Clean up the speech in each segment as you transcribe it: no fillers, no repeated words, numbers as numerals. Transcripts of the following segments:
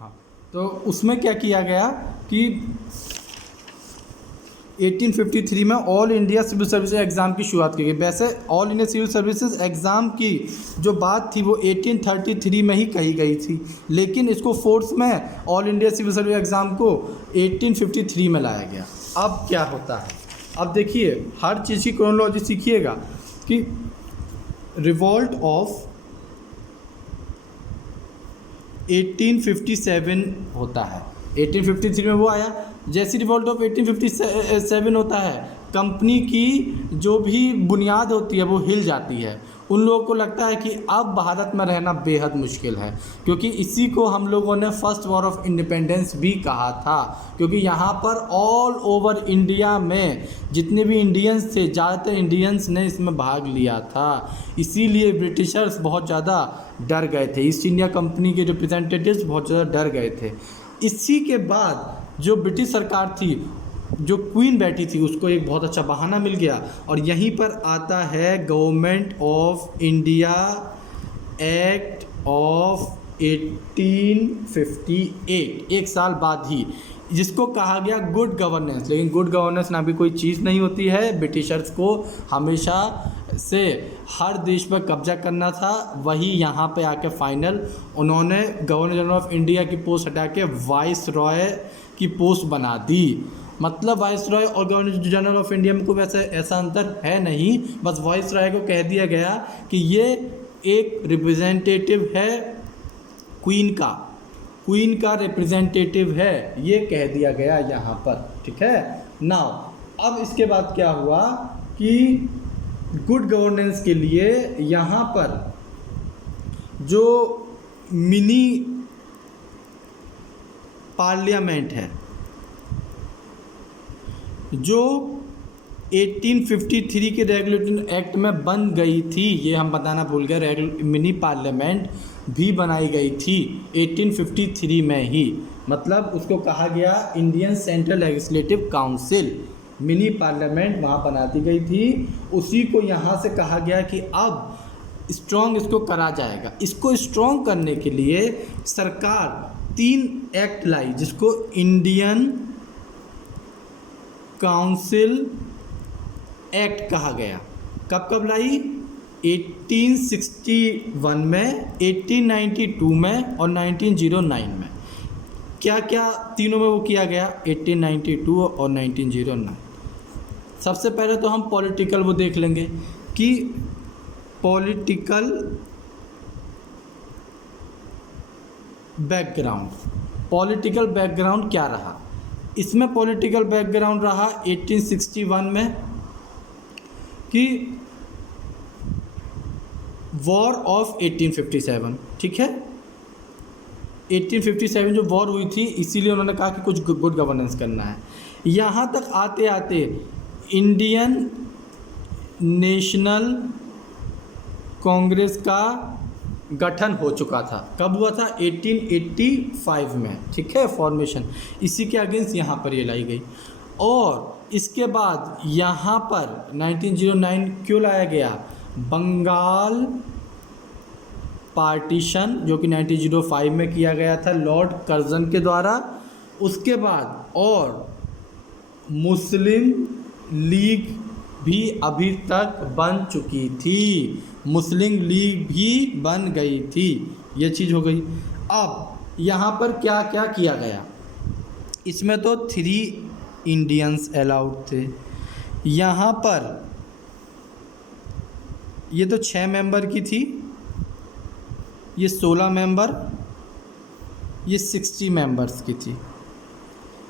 हाँ, तो उसमें क्या किया गया कि 1853 में all India civil services exam की शुरुआत की गई। वैसे all India civil services exam की जो बात थी वो 1833 में ही कही गई थी, लेकिन इसको फोर्स में all India civil service exam को 1853 में लाया गया। अब क्या होता है, अब देखिए हर चीज़ की क्रोनोलॉजी सीखिएगा कि रिवॉल्ट ऑफ 1857 होता है। 1853 में वो आया। जैसी रिवॉल्ट ऑफ 1857 होता है, कंपनी की जो भी बुनियाद होती है वो हिल जाती है। उन लोगों को लगता है कि अब भारत में रहना बेहद मुश्किल है, क्योंकि इसी को हम लोगों ने फर्स्ट वॉर ऑफ इंडिपेंडेंस भी कहा था, क्योंकि यहाँ पर ऑल ओवर इंडिया में जितने भी इंडियंस थे, ज़्यादातर इंडियंस ने इसमें भाग लिया था। इसीलिए ब्रिटिशर्स बहुत ज़्यादा डर गए थे, ईस्ट इंडिया कंपनी के रिप्रेजेंटेटिव्स बहुत ज़्यादा डर गए थे। इसी के बाद जो ब्रिटिश सरकार थी, जो क्वीन बैठी थी, उसको एक बहुत अच्छा बहाना मिल गया, और यहीं पर आता है government of India act of 1858, एक साल बाद ही, जिसको कहा गया गुड गवर्नेंस। लेकिन गुड गवर्नेंस नाम की कोई चीज़ नहीं होती है। ब्रिटिशर्स को हमेशा से हर देश पर कब्जा करना था, वही यहाँ पे आके फाइनल उन्होंने गवर्नर जनरल ऑफ इंडिया की पोस्ट हटा के वाइस रॉय की पोस्ट बना दी। मतलब वाइस रॉय और गवर्नर जनरल ऑफ इंडिया में कोई ऐसा अंतर है नहीं, बस वाइस रॉय को कह दिया गया कि ये एक रिप्रेजेंटेटिव है क्वीन का रिप्रेजेंटेटिव है, ये कह दिया गया यहाँ पर, ठीक है। नाउ अब इसके बाद क्या हुआ कि गुड गवर्नेंस के लिए यहाँ पर जो मिनी पार्लियामेंट है, जो 1853 के रेगुलेटिंग एक्ट में बन गई थी, ये हम बताना भूल गए, मिनी पार्लियामेंट भी बनाई गई थी 1853 में ही। मतलब उसको कहा गया Indian central legislative council, mini parliament वहाँ बना दी गई थी। उसी को यहाँ से कहा गया कि अब स्ट्रॉन्ग इसको करा जाएगा। इसको स्ट्रॉन्ग करने के लिए सरकार 3 एक्ट लाई, जिसको इंडियन काउंसिल एक्ट कहा गया। कब लाई? 1861 में, 1892 में और 1909 में। क्या क्या तीनों में वो किया गया? 1892 और 1909। सबसे पहले तो हम पॉलिटिकल वो देख लेंगे कि पॉलिटिकल बैकग्राउंड क्या रहा। इसमें पॉलिटिकल बैकग्राउंड रहा 1861 में कि वॉर ऑफ 1857, ठीक है। 1857 जो वॉर हुई थी, इसीलिए उन्होंने कहा कि कुछ गुड गवर्नेंस करना है। यहाँ तक आते आते इंडियन नेशनल कांग्रेस का गठन हो चुका था। कब हुआ था? 1885 में, ठीक है, फॉर्मेशन। इसी के अगेंस्ट यहाँ पर ये लाई गई। और इसके बाद यहाँ पर 1909 क्यों लाया गया? बंगाल पार्टीशन, जो कि 1905 में किया गया था लॉर्ड कर्जन के द्वारा। उसके बाद और मुस्लिम लीग भी अभी तक बन चुकी थी, मुस्लिम लीग भी बन गई थी, ये चीज़ हो गई। अब यहाँ पर क्या क्या किया गया? इसमें तो 3 इंडियंस अलाउड थे। यहाँ पर ये तो 6 मेंबर की थी, ये 16 मेंबर, ये 60 मेंबर्स की थी।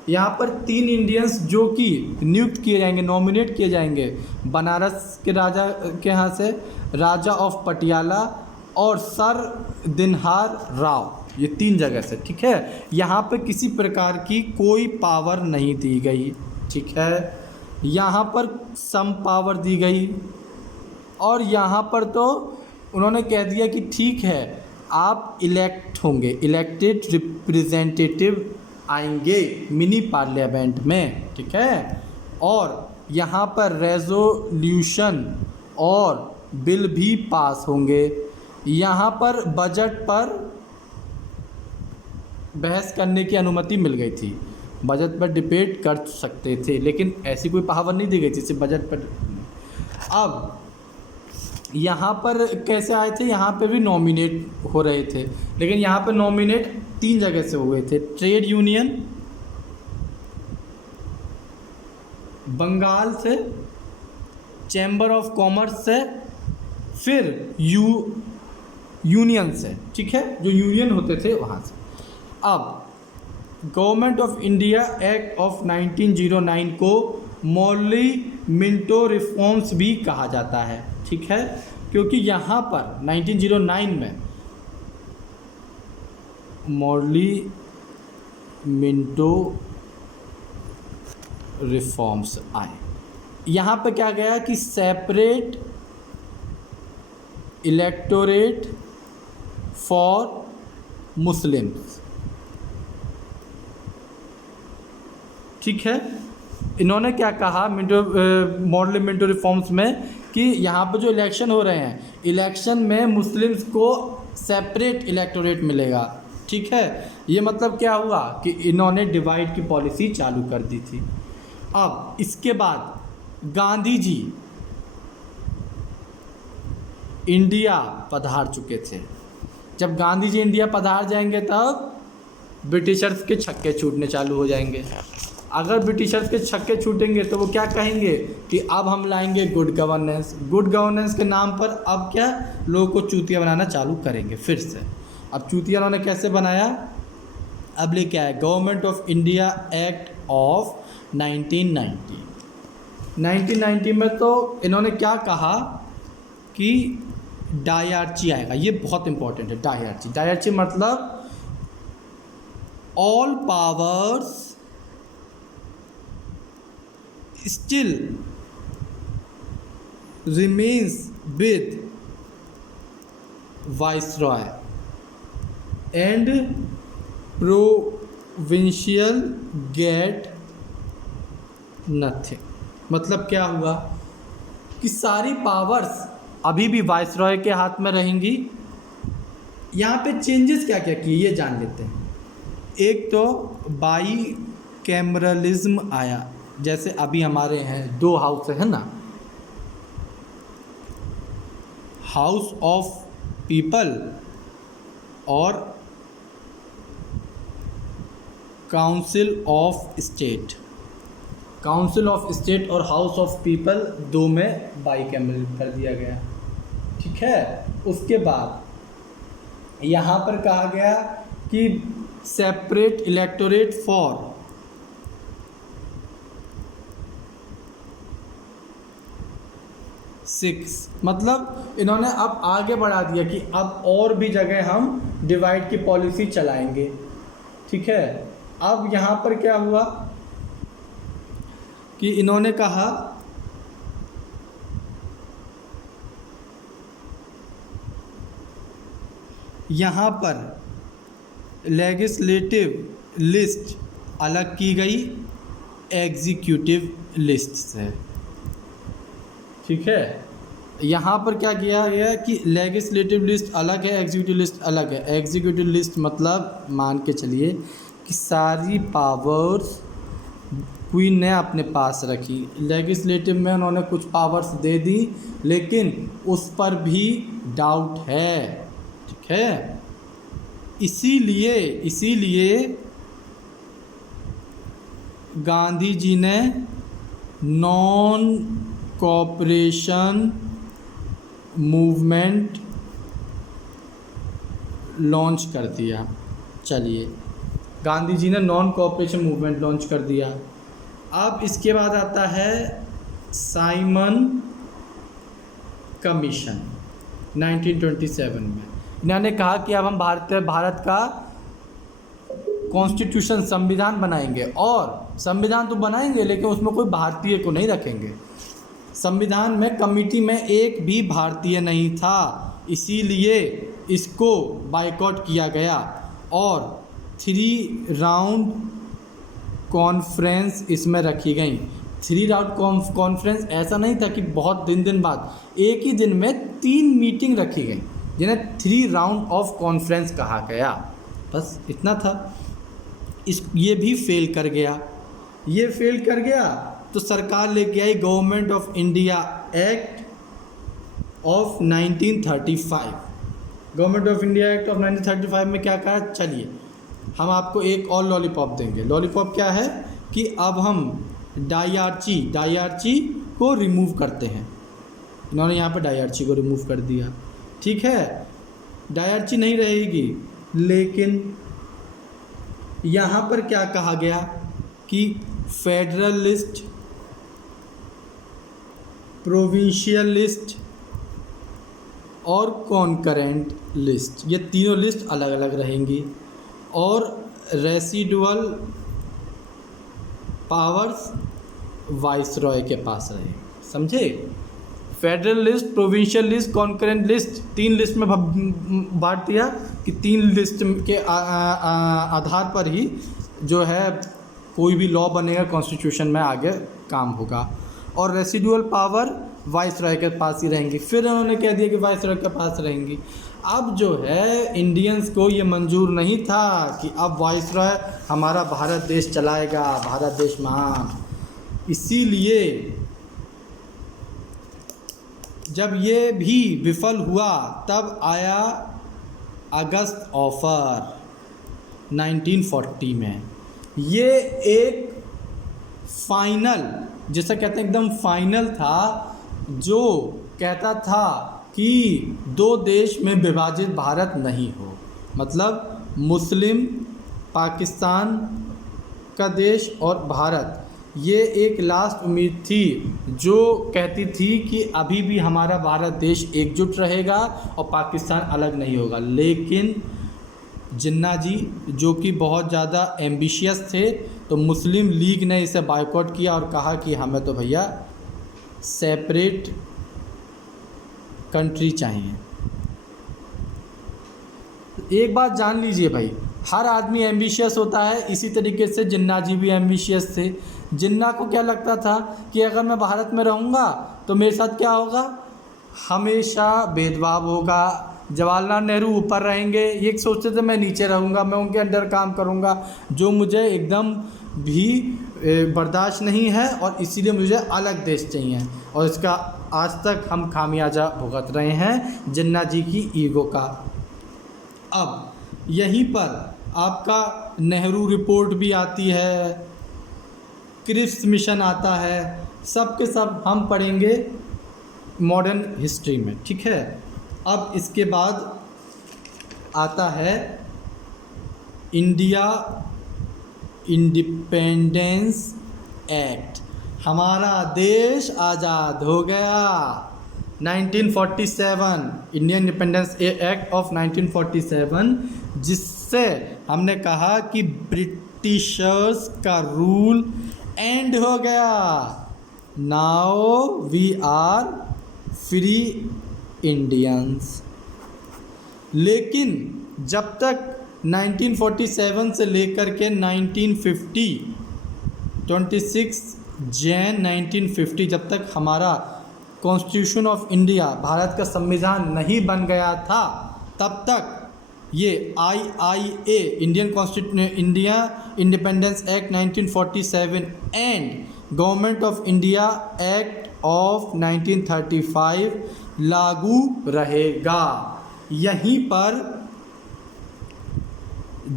यहाँ पर 3 इंडियंस जो कि नियुक्त किए जाएंगे, नॉमिनेट किए जाएंगे बनारस के राजा के यहाँ से, राजा ऑफ पटियाला और सर दिनहार राव, ये 3 जगह से, ठीक है। यहाँ पे किसी प्रकार की कोई पावर नहीं दी गई, ठीक है। यहाँ पर सम पावर दी गई, और यहाँ पर तो उन्होंने कह दिया कि ठीक है, आप इलेक्ट होंगे, इलेक्टेड रिप्रेजेंटेटिव आएंगे मिनी पार्लियामेंट में, ठीक है। और यहाँ पर रेजोल्यूशन और बिल भी पास होंगे। यहाँ पर बजट पर बहस करने की अनुमति मिल गई थी, बजट पर डिबेट कर सकते थे, लेकिन ऐसी कोई पावर नहीं दी गई थी सिर्फ बजट पर। अब यहाँ पर कैसे आए थे, यहाँ पे भी नॉमिनेट हो रहे थे, लेकिन यहाँ पर नॉमिनेट 3 जगह से हुए थे, ट्रेड यूनियन, बंगाल से, चैम्बर ऑफ कॉमर्स से, फिर यूनियन से, ठीक है, जो यूनियन होते थे वहाँ से। अब government of India act of 1909 को मॉर्ली मिंटो रिफॉर्म्स भी कहा जाता है, ठीक है, क्योंकि यहाँ पर 1909 में मॉर्ली मिंटो रिफॉर्म्स आए। यहाँ पे क्या गया कि सेपरेट इलेक्टोरेट फॉर मुस्लिम्स, ठीक है। इन्होंने क्या कहा मॉर्ली मिंटो रिफॉर्म्स में कि यहाँ पर जो इलेक्शन हो रहे हैं, इलेक्शन में मुस्लिम्स को सेपरेट इलेक्टोरेट मिलेगा, ठीक है। ये मतलब क्या हुआ कि इन्होंने डिवाइड की पॉलिसी चालू कर दी थी। अब इसके बाद गांधी जी इंडिया पधार चुके थे। जब गांधी जी इंडिया पधार जाएंगे तब ब्रिटिशर्स के छक्के छूटने चालू हो जाएंगे। अगर ब्रिटिशर्स के छक्के छूटेंगे तो वो क्या कहेंगे कि अब हम लाएंगे गुड गवर्नेंस। गुड गवर्नेंस के नाम पर अब क्या लोगों को चूतिया बनाना चालू करेंगे फिर से। अब चूतिया उन्होंने कैसे बनाया, अब लेके आए government of India act of 1990 में तो इन्होंने क्या कहा कि डायरची आएगा। ये बहुत इंपॉर्टेंट है, डायरची मतलब all powers still remains with viceroy and provincial get nothing। मतलब क्या हुआ कि सारी पावर्स अभी भी वाइसरॉय के हाथ में रहेंगी। यहाँ पे चेंजेस क्या क्या किए ये जान लेते हैं। एक तो बाई कैमरलिज्म आया, जैसे अभी हमारे हैं 2 हाउस है ना, हाउस ऑफ पीपल और council of state. Council of state और हाउस ऑफ पीपल 2 में बाईकैमरल कर दिया गया, ठीक है। उसके बाद यहाँ पर कहा गया कि सेपरेट इलेक्टोरेट फॉर सिक्स, मतलब इन्होंने अब आगे बढ़ा दिया कि अब और भी जगह हम डिवाइड की पॉलिसी चलाएंगे, ठीक है। अब यहाँ पर क्या हुआ कि इन्होंने कहा यहाँ पर लेजिस्लेटिव लिस्ट अलग की गई एग्जीक्यूटिव लिस्ट से, ठीक है। यहाँ पर क्या किया गया कि लेजिस्लेटिव लिस्ट अलग है, एग्जीक्यूटिव लिस्ट अलग है। एग्जीक्यूटिव लिस्ट मतलब मान के चलिए कि सारी पावर्स क्वीन ने अपने पास रखी। लेजिस्लेटिव में उन्होंने कुछ पावर्स दे दी, लेकिन उस पर भी डाउट है, ठीक है। इसीलिए गांधी जी ने नॉन कोऑपरेशन मूवमेंट लॉन्च कर दिया। चलिए, गांधी जी ने नॉन कोऑपरेशन मूवमेंट लॉन्च कर दिया। अब इसके बाद आता है साइमन कमीशन 1927 में। इन्होंने कहा कि अब हम भारत का कॉन्स्टिट्यूशन संविधान बनाएंगे, और संविधान तो बनाएंगे लेकिन उसमें कोई भारतीय को नहीं रखेंगे। संविधान में कमेटी में एक भी भारतीय नहीं था, इसीलिए इसको बायकॉट किया गया और 3 राउंड कॉन्फ्रेंस इसमें रखी गई। 3 राउंड कॉन्फ्रेंस ऐसा नहीं था कि बहुत दिन बाद, एक ही दिन में 3 मीटिंग रखी गई, जिन्हें 3 राउंड ऑफ कॉन्फ्रेंस कहा गया, बस इतना था। ये भी फेल कर गया। ये फेल कर गया तो सरकार लेके आई government of India act of 1935। Government of India act of 1935 में क्या कहा, चलिए हम आपको एक और लॉलीपॉप देंगे। लॉलीपॉप क्या है कि अब हम डाईआर्ची को रिमूव करते हैं। इन्होंने यहाँ पे डाईआर्ची को रिमूव कर दिया, ठीक है, डाईआर्ची नहीं रहेगी। लेकिन यहाँ पर क्या कहा गया कि फेडरल लिस्ट, प्रोविंशियल लिस्ट और कॉन्करेंट लिस्ट, ये तीनों लिस्ट अलग अलग रहेंगी और रेसिडुअल पावर्स वाइसरॉय के पास रहेंगे। समझे? Federal list, provincial list, concurrent list, तीन लिस्ट में बांट दिया कि तीन लिस्ट के आधार पर ही जो है कोई भी लॉ बनेगा, कॉन्स्टिट्यूशन में आगे काम होगा। और रेसिडुअल पावर वाइसरॉय के पास ही रहेंगी। फिर उन्होंने कह दिया कि वाइसरॉय के पास रहेंगी। अब जो है इंडियंस को ये मंजूर नहीं था कि अब वाइसरॉय हमारा भारत देश चलाएगा, भारत देश महान। इसीलिए जब ये भी विफल हुआ तब आया अगस्त ऑफर 1940 में। ये एक फाइनल, जैसा कहते हैं एकदम फाइनल था, जो कहता था कि दो देश में विभाजित भारत नहीं हो। मतलब मुस्लिम पाकिस्तान का देश और भारत, ये एक लास्ट उम्मीद थी जो कहती थी कि अभी भी हमारा भारत देश एकजुट रहेगा और पाकिस्तान अलग नहीं होगा। लेकिन जिन्ना जी जो कि बहुत ज़्यादा एम्बिशियस थे, तो मुस्लिम लीग ने इसे बायकॉट किया और कहा कि हमें तो भैया सेपरेट कंट्री चाहिए। एक बात जान लीजिए भाई, हर आदमी एम्बिशियस होता है, इसी तरीके से जिन्ना जी भी एम्बिशियस थे। जिन्ना को क्या लगता था कि अगर मैं भारत में रहूँगा तो मेरे साथ क्या होगा, हमेशा भेदभाव होगा। जवाहरलाल नेहरू ऊपर रहेंगे, ये सोचते थे मैं नीचे रहूँगा, मैं उनके अंडर काम करूँगा, जो मुझे एकदम भी बर्दाश्त नहीं है और इसीलिए मुझे अलग देश चाहिए। और इसका आज तक हम खामियाजा भुगत रहे हैं जिन्ना जी की ईगो का। अब यहीं पर आपका नेहरू रिपोर्ट भी आती है, क्रिप्स मिशन आता है, सब के सब हम पढ़ेंगे मॉडर्न हिस्ट्री में, ठीक है। अब इसके बाद आता है इंडिया इंडिपेंडेंस एक्ट। हमारा देश आज़ाद हो गया 1947, इंडियन इंडिपेंडेंस एक्ट ऑफ 1947, जिससे हमने कहा कि ब्रिटिशर्स का रूल एंड हो गया। Now we are free Indians. लेकिन जब तक 1947 से लेकर के 1950 26 जैन 1950 जब तक हमारा कॉन्स्टिट्यूशन ऑफ इंडिया, भारत का संविधान नहीं बन गया था, तब तक ये IIA India independence act 1947 and government of India act of 1935 लागू रहेगा। यहीं पर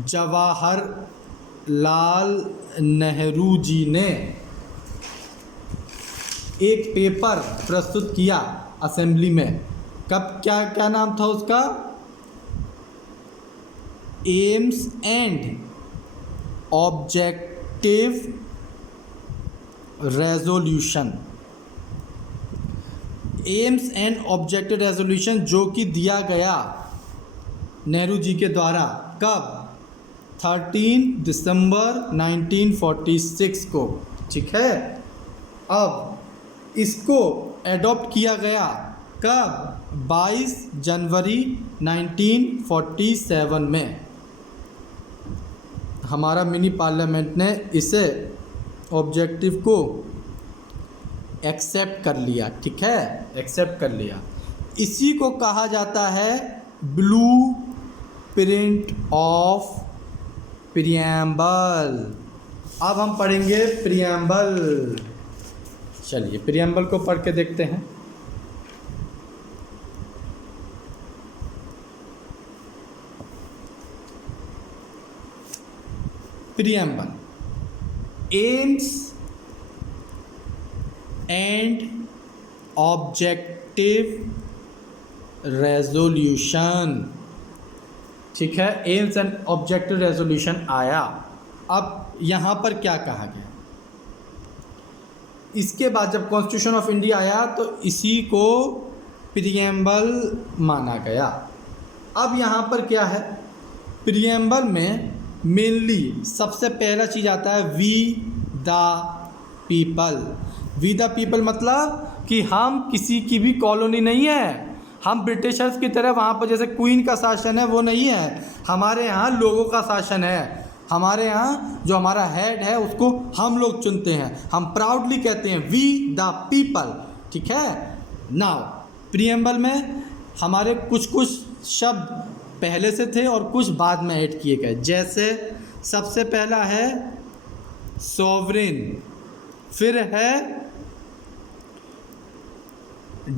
जवाहरलाल नेहरू जी ने एक पेपर प्रस्तुत किया असेंबली में। कब, क्या नाम था उसका, AIIMS and objective resolution. AIIMS and objective resolution जो कि दिया गया नेहरू जी के द्वारा, कब, 13 दिसंबर 1946 को, ठीक है। अब इसको एडॉप्ट किया गया कब, 22 जनवरी 1947 में। हमारा मिनी पार्लियामेंट ने इसे ऑब्जेक्टिव को एक्सेप्ट कर लिया, ठीक है, एक्सेप्ट कर लिया। इसी को कहा जाता है ब्लू प्रिंट ऑफ प्रियम्बल। अब हम पढ़ेंगे प्रियम्बल। चलिए प्रियम्बल को पढ़ के देखते हैं। Preamble, AIIMS and objective resolution. ठीक है, एम्स एंड ऑब्जेक्टिव रेजोल्यूशन आया। अब यहाँ पर क्या कहा गया, इसके बाद जब कॉन्स्टिट्यूशन ऑफ इंडिया आया तो इसी को प्रियम्बल माना गया। अब यहाँ पर क्या है, प्रियम्बल में मेनली सबसे पहला चीज़ आता है we the people. We the people मतलब कि हम किसी की भी कॉलोनी नहीं है, हम ब्रिटिशर्स की तरह वहाँ पर जैसे क्वीन का शासन है वो नहीं है। हमारे यहाँ लोगों का शासन है। हमारे यहाँ जो हमारा हेड है उसको हम लोग चुनते हैं। हम प्राउडली कहते हैं वी द पीपल। ठीक है। नाउ प्रियम्बल में हमारे कुछ कुछ शब्द पहले से थे और कुछ बाद में ऐड किए गए। जैसे सबसे पहला है सॉवरेन, फिर है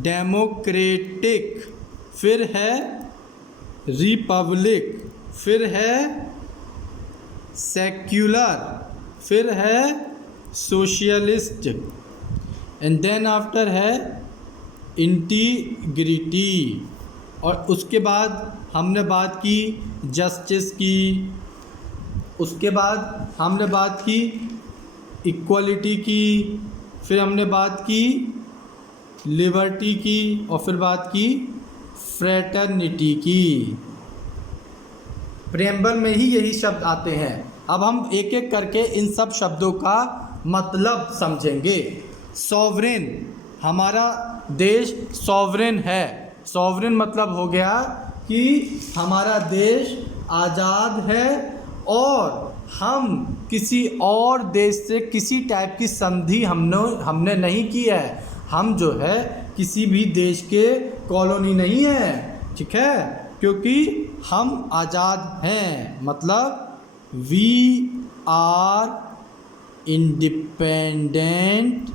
डेमोक्रेटिक, फिर है रिपब्लिक, फिर है सेक्युलर, फिर है सोशलिस्ट एंड देन आफ्टर है इंटीग्रिटी। और उसके बाद हमने बात की जस्टिस की, उसके बाद हमने बात की इक्वलिटी की, फिर हमने बात की लिबर्टी की और फिर बात की फ्रेटर्निटी की। प्रियम्बल में ही यही शब्द आते हैं। अब हम एक एक करके इन सब शब्दों का मतलब समझेंगे। सॉवरेन, हमारा देश सॉवरेन है। सॉवरेन मतलब हो गया कि हमारा देश आज़ाद है और हम किसी और देश से किसी टाइप की संधि हमने नहीं की है। हम जो है किसी भी देश के कॉलोनी नहीं है। ठीक है, क्योंकि हम आज़ाद हैं, मतलब वी आर इंडिपेंडेंट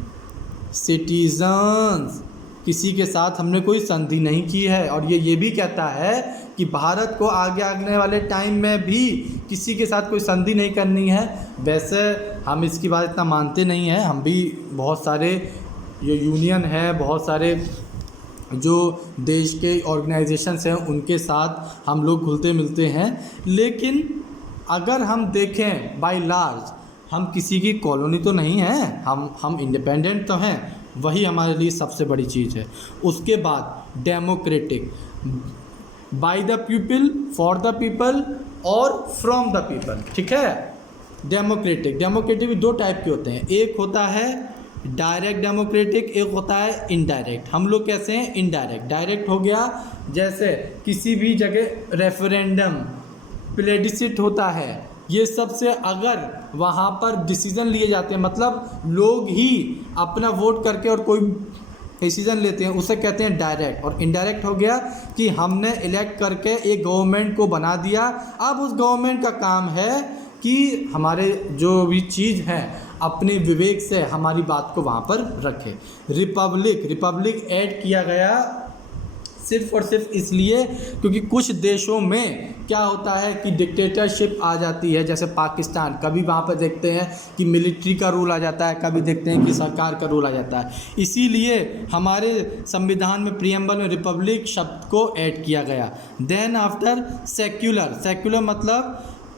सिटीजन्स। किसी के साथ हमने कोई संधि नहीं की है। और ये भी कहता है कि भारत को आगे आने वाले टाइम में भी किसी के साथ कोई संधि नहीं करनी है। वैसे हम इसकी बात इतना मानते नहीं हैं। हम भी बहुत सारे जो यूनियन है, बहुत सारे जो देश के ऑर्गेनाइजेशंस हैं उनके साथ हम लोग घुलते मिलते हैं। लेकिन अगर हम देखें बाय लार्ज हम किसी की कॉलोनी तो नहीं हैं। हम इंडिपेंडेंट तो हैं, वही हमारे लिए सबसे बड़ी चीज़ है। उसके बाद democratic, by the people, for the people और फ्रॉम द पीपल। ठीक है। डेमोक्रेटिक भी दो टाइप के होते हैं। एक होता है डायरेक्ट डेमोक्रेटिक, एक होता है इनडायरेक्ट। हम लोग कैसे हैं, इनडायरेक्ट। डायरेक्ट हो गया जैसे किसी भी जगह रेफरेंडम, प्लेबिसिट होता है, ये सब से अगर वहाँ पर डिसीज़न लिए जाते हैं, मतलब लोग ही अपना वोट करके और कोई डिसीज़न लेते हैं, उसे कहते हैं डायरेक्ट। और इनडायरेक्ट हो गया कि हमने इलेक्ट करके एक गवर्नमेंट को बना दिया। अब उस गवर्नमेंट का काम है कि हमारे जो भी चीज़ हैं अपने विवेक से हमारी बात को वहाँ पर रखे। रिपब्लिक ऐड किया गया सिर्फ और सिर्फ इसलिए क्योंकि कुछ देशों में क्या होता है कि डिक्टेटरशिप आ जाती है। जैसे पाकिस्तान, कभी वहाँ पर देखते हैं कि मिलिट्री का रूल आ जाता है, कभी देखते हैं कि सरकार का रूल आ जाता है। इसीलिए हमारे संविधान में प्रियम्बल में रिपब्लिक शब्द को ऐड किया गया। देन आफ्टर सेक्युलर मतलब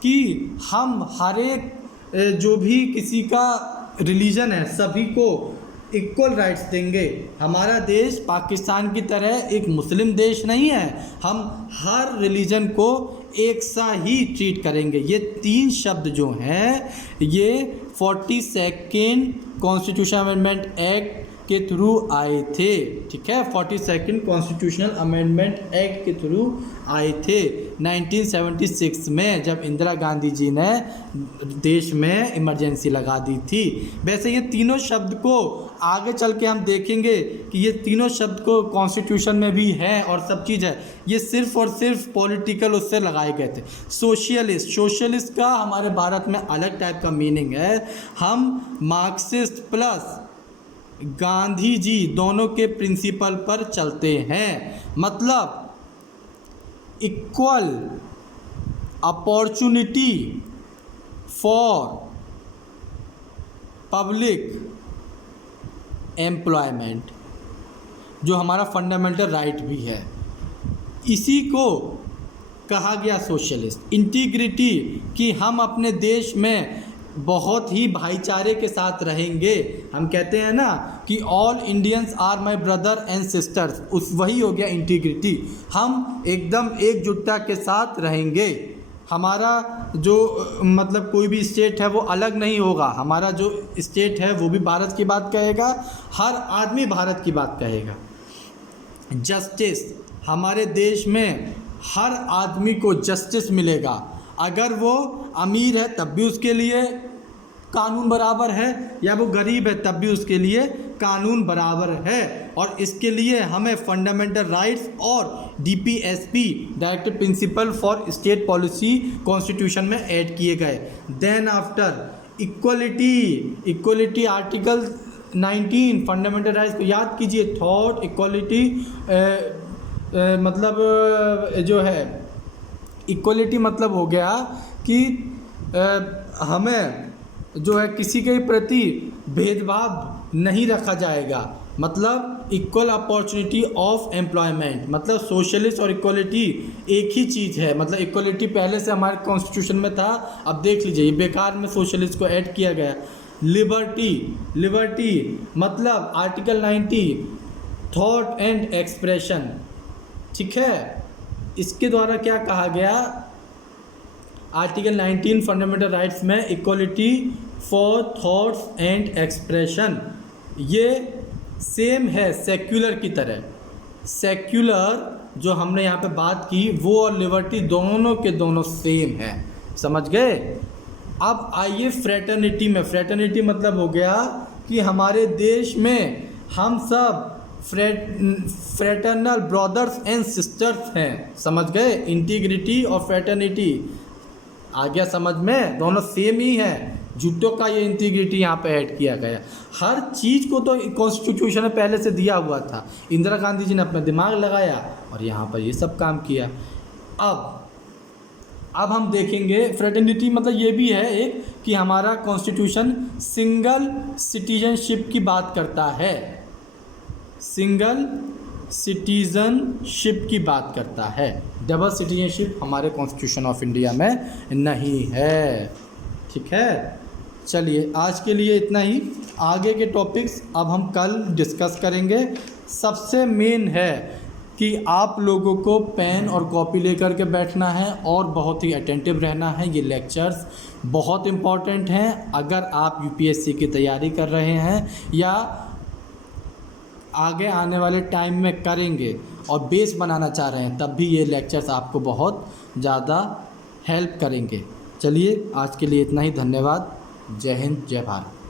कि हम हर एक जो भी किसी का रिलीजन है सभी को इक्वल राइट्स देंगे। हमारा देश पाकिस्तान की तरह एक मुस्लिम देश नहीं है। हम हर रिलीजन को एक सा ही ट्रीट करेंगे। ये तीन शब्द जो हैं ये 42nd कॉन्स्टिट्यूशन अमेंडमेंट एक्ट के थ्रू आए थे, ठीक है, 42nd कॉन्स्टिट्यूशनल अमेंडमेंट एक्ट के थ्रू आए थे 1976 में, जब इंदिरा गांधी जी ने देश में इमरजेंसी लगा दी थी। वैसे ये तीनों शब्द को आगे चल के हम देखेंगे कि ये तीनों शब्द को कॉन्स्टिट्यूशन में भी है और सब चीज़ है, ये सिर्फ और सिर्फ पॉलिटिकल उससे लगाए गए थे। सोशलिस्ट का हमारे भारत में अलग टाइप का मीनिंग है। हम मार्क्सिस्ट प्लस गांधी जी दोनों के प्रिंसिपल पर चलते हैं, मतलब equal opportunity for public employment, जो हमारा फंडामेंटल राइट भी है, इसी को कहा गया सोशलिस्ट। इंटीग्रिटी, कि हम अपने देश में बहुत ही भाईचारे के साथ रहेंगे। हम कहते हैं ना कि all Indians are my brother and sisters, उस वही हो गया इंटीग्रिटी। हम एकदम एकजुटता के साथ रहेंगे। हमारा जो मतलब कोई भी स्टेट है वो अलग नहीं होगा, हमारा जो स्टेट है वो भी भारत की बात कहेगा, हर आदमी भारत की बात कहेगा। जस्टिस, हमारे देश में हर आदमी को जस्टिस मिलेगा, अगर वो अमीर है तब भी उसके लिए कानून बराबर है, या वो गरीब है तब भी उसके लिए कानून बराबर है। और इसके लिए हमें फंडामेंटल राइट्स और DPSP directive principle for state policy constitution में ऐड किए गए। Then after equality article 19 fundamental rights को याद कीजिए। थॉट इक्वलिटी मतलब जो है इक्वलिटी मतलब हो गया कि हमें जो है किसी के प्रति भेदभाव नहीं रखा जाएगा, मतलब इक्वल अपॉर्चुनिटी ऑफ एम्प्लॉयमेंट। मतलब सोशलिस्ट और इक्वलिटी एक ही चीज़ है, मतलब इक्वलिटी पहले से हमारे कॉन्स्टिट्यूशन में था, अब देख लीजिए ये बेकार में सोशलिस्ट को ऐड किया गया। लिबर्टी मतलब आर्टिकल 90 थॉट एंड एक्सप्रेशन, ठीक है, इसके द्वारा क्या कहा गया, आर्टिकल 19 फंडामेंटल राइट्स में equality for thoughts and expression, ये सेम है सेक्युलर की तरह। सेक्युलर जो हमने यहाँ पे बात की वो और लिबर्टी दोनों के दोनों सेम है, समझ गए। अब आइए फ्रेटर्निटी में। फ्रेटर्निटी मतलब हो गया कि हमारे देश में हम सब फ्रेटर्नल ब्रदर्स एंड सिस्टर्स हैं, समझ गए। इंटीग्रिटी और फ्रेटर्निटी आ गया समझ में, दोनों सेम ही हैं। झूठों का ये इंटीग्रिटी यहाँ पे ऐड किया गया। हर चीज़ को तो कॉन्स्टिट्यूशन में पहले से दिया हुआ था, इंदिरा गांधी जी ने अपना दिमाग लगाया और यहाँ पर ये सब काम किया। अब हम देखेंगे फ्रेटर्निटी मतलब ये भी है एक कि हमारा कॉन्स्टिट्यूशन सिंगल सिटीजनशिप की बात करता है, सिंगल सिटीजनशिप की बात करता है। डबल सिटीजनशिप हमारे कॉन्स्टिट्यूशन ऑफ इंडिया में नहीं है, ठीक है। चलिए आज के लिए इतना ही, आगे के टॉपिक्स अब हम कल डिस्कस करेंगे। सबसे मेन है कि आप लोगों को पेन और कॉपी लेकर के बैठना है और बहुत ही अटेंटिव रहना है। ये लेक्चर्स बहुत इम्पॉर्टेंट हैं अगर आप यूपीएससी की तैयारी कर रहे हैं या आगे आने वाले टाइम में करेंगे और बेस बनाना चाह रहे हैं, तब भी ये लेक्चर्स आपको बहुत ज़्यादा हेल्प करेंगे। चलिए आज के लिए इतना ही, धन्यवाद। जय हिंद, जय भारत।